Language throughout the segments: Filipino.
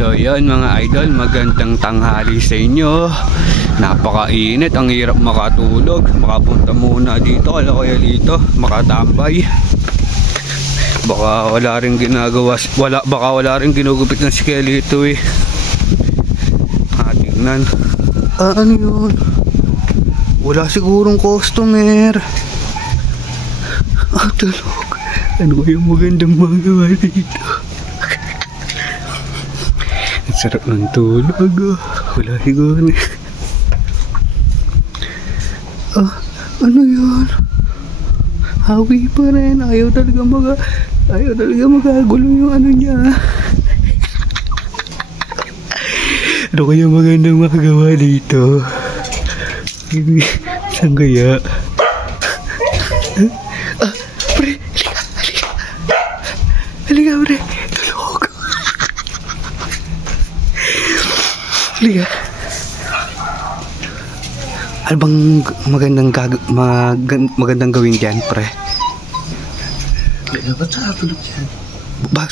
So yun mga idol, magandang tanghali sa inyo. Napakainit, ang hirap makatulog. Makapunta muna dito, kaya dito makatambay. Baka wala rin ginagawa, baka wala rin ginugupit ng skelito eh. Tingnan. Ano yun? Wala sigurong customer. Tulog. Ano kayong magandang magawa dito? Ang sarap ng tulog. Wala siguro. Ano yun? Hawi pa rin. Ayaw talaga magagulo yung ano niya. Ano kaya magandang magawa dito? Saan kaya? Pre, halika pre, tulog. Halika. Ano bang magandang gawin dyan, pre? Ba't saan tulog dyan?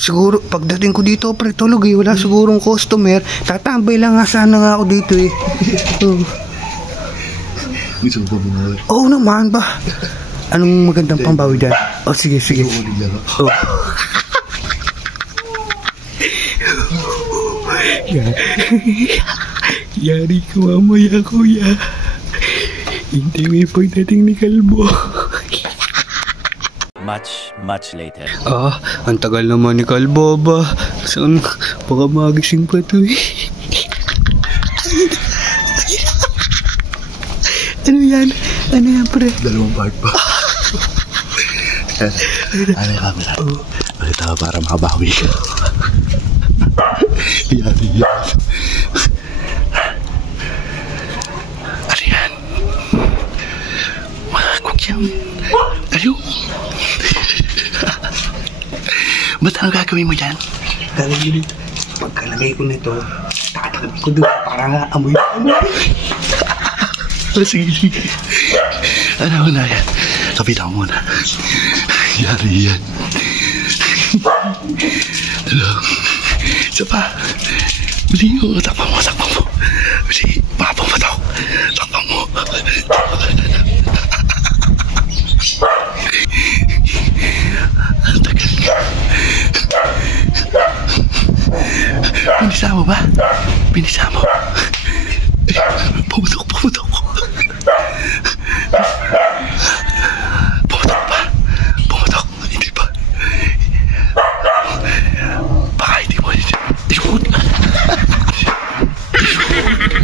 Siguro, pagdating ko dito, pre, tulog eh. Wala sigurong customer. Tatambay lang nga sana nga ako dito eh. Gusto mo ba bumawi? Oo naman ba? Anong magandang pambawi dyan? Sige. Yari ka mamaya, kuya. Hindi may pagdating ni Kalbo. Much later. Ang tagal naman ni Kalbo ba? Saan? Baka magising pa to eh. Ano yan, pre? 2 part pa. Ano yung camera? Ulit ako para makabawi ka. Yan. Ano yan? Mga kukyam. Ayun. Ba't ano gagawin mo dyan? Pagkalagay ko nito, tatakot ko doon para amoy. Sige. Ano mo na yan? Kapitan mo muna. Yari yan. Ano? Isa pa. Muli mo. Takpan mo. Muli. Baka pumatok. Takpan mo. Ang tagal ka. Pinisa mo ba? Pinisa mo. Pumatok. Pumatok hindi pa. Baka hindi mo ikot.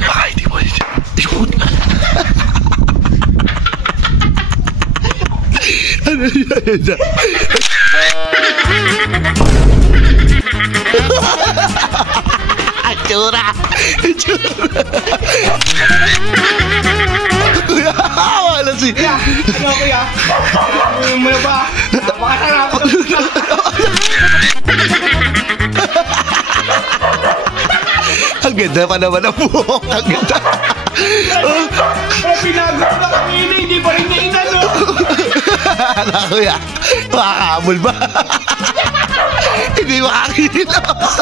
Baka hindi mo ikot. Ano yan? Atsura. Kuya, wala si... Kuya, ano kuya? Ano mo na ba? Napakasarap. Ang ganda pa naman ang buhok. Ang ganda. Pinagod na kami hindi pa rin nainano. Kuya, makakamol ba? Hindi makakilos.